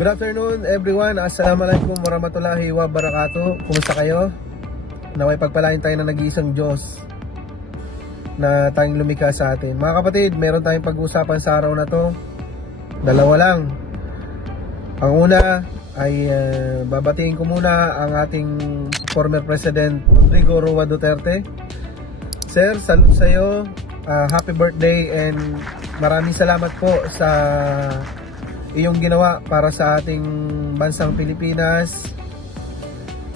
Good afternoon everyone. Assalamualaikum warahmatullahi wabarakatuh. Kumusta kayo? Naway pagpalain tayo ng nag-iisang Diyos na tayong lumikha sa atin. Mga kapatid, meron tayong pag-uusapan sa araw na to. Dalawa lang. Ang una ay babatiin ko muna ang ating former President Rodrigo Roa Duterte. Sir, salute sa iyo. Happy birthday and maraming salamat po sa iyong ginawa para sa ating bansang Pilipinas,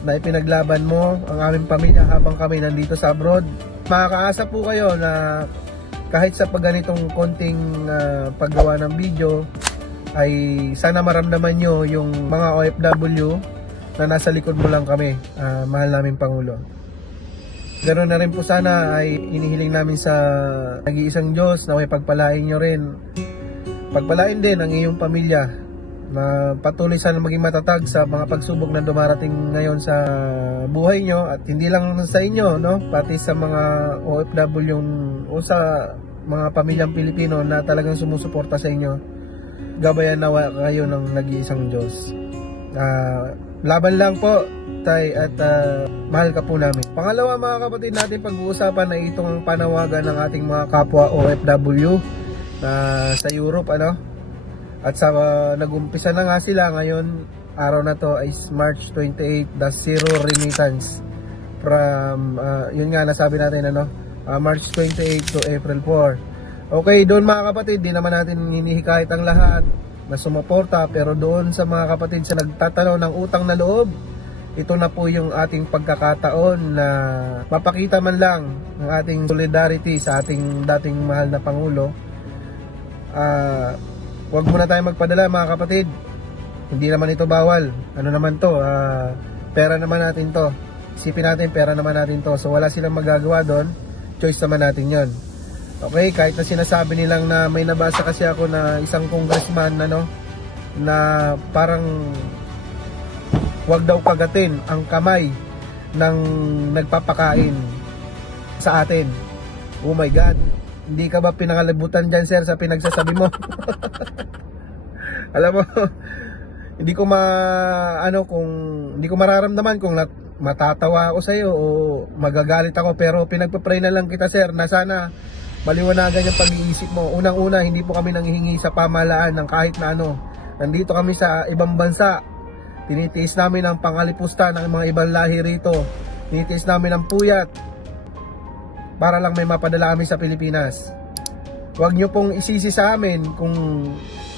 na ipinaglaban mo ang aming pamilya habang kami nandito sa abroad. Makakaasa po kayo na kahit sa pagganitong konting paggawa ng video ay sana maramdaman nyo yung mga OFW na nasa likod mo lang kami, mahal naming Pangulo. Ganoon na rin po sana ay inihiling namin sa nag-iisang Diyos na may pagpalain nyo rin. Pagpalain din ang iyong pamilya na patuloy sana maging matatag sa mga pagsubok na dumarating ngayon sa buhay nyo, at hindi lang sa inyo, no? Pati sa mga OFW o sa mga pamilyang Pilipino na talagang sumusuporta sa inyo. Gabayan nawa kayo ng nag-iisang Diyos. Laban lang po, tay, at mahal ka po namin. Pangalawa, mga kapatid, natin pag-uusapan na itong panawagan ng ating mga kapwa OFW sa Europe, at sa nag-umpisa na nga sila ngayon. Araw na to is March 28, the zero remittance from yun nga nasabi natin, March 28 to April 4. Okay, doon mga kapatid, di naman natin hinihikayat ang lahat na sumuporta, pero doon sa mga kapatid sa nagtatanaw ng utang na loob, ito na po yung ating pagkakataon na mapakita man lang ang ating solidarity sa ating dating mahal na Pangulo. Huwag muna tayo magpadala, mga kapatid. Hindi naman ito bawal. Ano naman to? Pera naman natin to. Isipin natin, pera naman natin to. So wala silang magagawa doon. Choice naman natin yon. Okay, kahit na sinasabi nilang na may nabasa kasi ako na isang congressman na parang huwag daw kagatin ang kamay ng nagpapakain sa atin. Oh my God. Hindi ka ba pinangalibutan dyan, sir, sa pinagsasabi mo? Alam mo, hindi ko mararamdaman kung matatawa ako sa iyo o magagalit ako, pero pinagpa-pray na lang kita, sir, na sana maliwanagan yung pag-iisip mo. Unang-una, hindi po kami nanghihingi sa pamahalaan ng kahit na ano. Nandito kami sa ibang bansa. Tinitiis namin ang pangalipusta ng mga ibang lahi rito. Tinitiis namin ang puyat para lang may mapadala kami sa Pilipinas. Huwag nyo pong isisi sa amin kung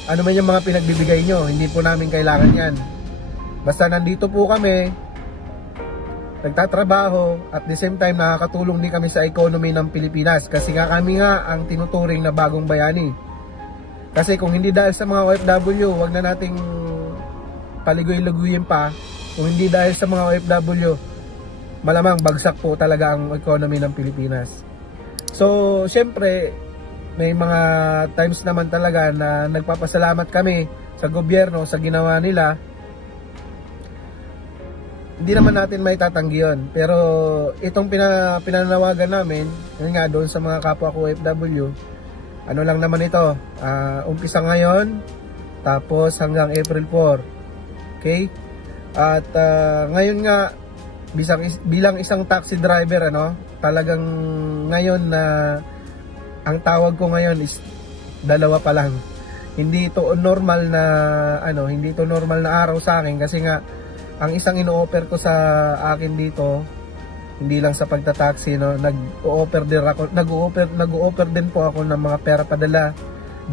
ano man yung mga pinagbibigay nyo. Hindi po namin kailangan yan. Basta nandito po kami, nagtatrabaho, at the same time nakakatulong din kami sa economy ng Pilipinas. Kasi nga kami nga ang tinuturing na bagong bayani. Kasi kung hindi dahil sa mga OFW, huwag na nating paligoy-luguyin pa. Kung hindi dahil sa mga OFW, malamang bagsak po talaga ang economy ng Pilipinas. So, syempre, may mga times naman talaga na nagpapasalamat kami sa gobyerno sa ginawa nila. Hindi naman natin may tatanggi yun. Pero itong pinanawagan namin, yun nga doon sa mga kapwa ko OFW, ano lang naman ito, umpisa ngayon, tapos hanggang April 4. Okay? At ngayon nga, bilang isang taxi driver, talagang ngayon na ang tawag ko ngayon is dalawa pa lang. Hindi ito normal na hindi ito normal na araw sa akin, kasi nga ang isang ino-offer ko sa akin dito, hindi lang sa pagta-taxi, nag-o-offer din po ako ng mga pera padala,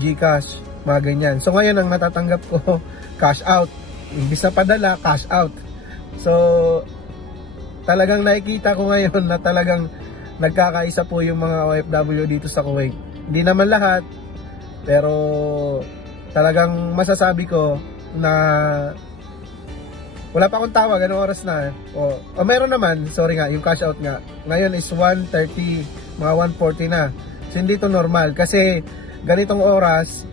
GCash, mga ganyan. So ngayon ang natatanggap ko cash out. Imbis na padala, cash out. So talagang nakikita ko ngayon na talagang nagkakaisa po yung mga OFW dito sa Kuwait. Hindi naman lahat, pero talagang masasabi ko na wala pa akong tawag. Anong oras na? Meron naman, sorry nga, yung cash out nga. Ngayon is 1:30, mga 1:40 na. So hindi to normal, kasi ganitong oras,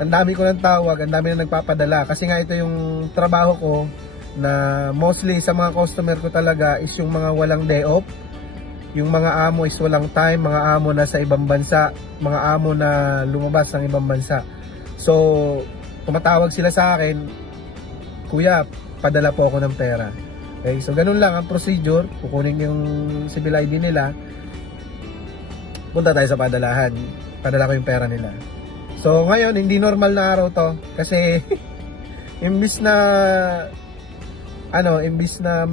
ang dami ko ng tawag, ang dami na nagpapadala. Kasi nga ito yung trabaho ko, na mostly sa mga customer ko talaga is yung mga walang day off, yung mga amo is walang time, mga amo na sa ibang bansa, mga amo na lumabas ng ibang bansa. So tumatawag sila sa akin, kuya, padala po ako ng pera. Okay, so ganun lang ang procedure. Kukunin yung civil ID nila, punta tayo sa padalahan, padala ko yung pera nila. So ngayon, hindi normal na araw to, kasi imbis na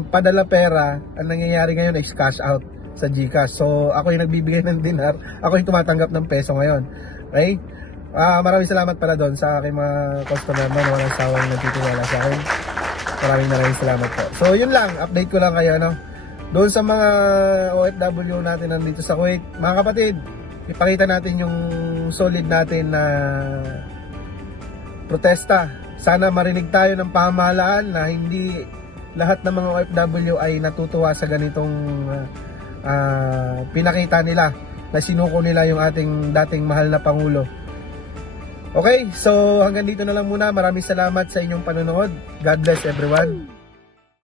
padala pera, ang nangyayari ngayon is cash out sa GCash. So ako yung nagbibigay ng dinar, ako yung tumatanggap ng peso ngayon. Okay? Maraming salamat pala doon sa aking mga customer na walang sawang nagtitiwala sa akin. Maraming salamat po. So yun lang, update ko lang kayo, no? Doon sa mga OFW natin nandito sa Kuwait, mga kapatid, ipakita natin yung solid natin na protesta. Sana marinig tayo ng pamahalaan na hindi lahat ng mga OFW ay natutuwa sa ganitong pinakita nila na sinuko nila yung ating dating mahal na Pangulo. Okay, so hanggang dito na lang muna. Maraming salamat sa inyong panonood. God bless everyone.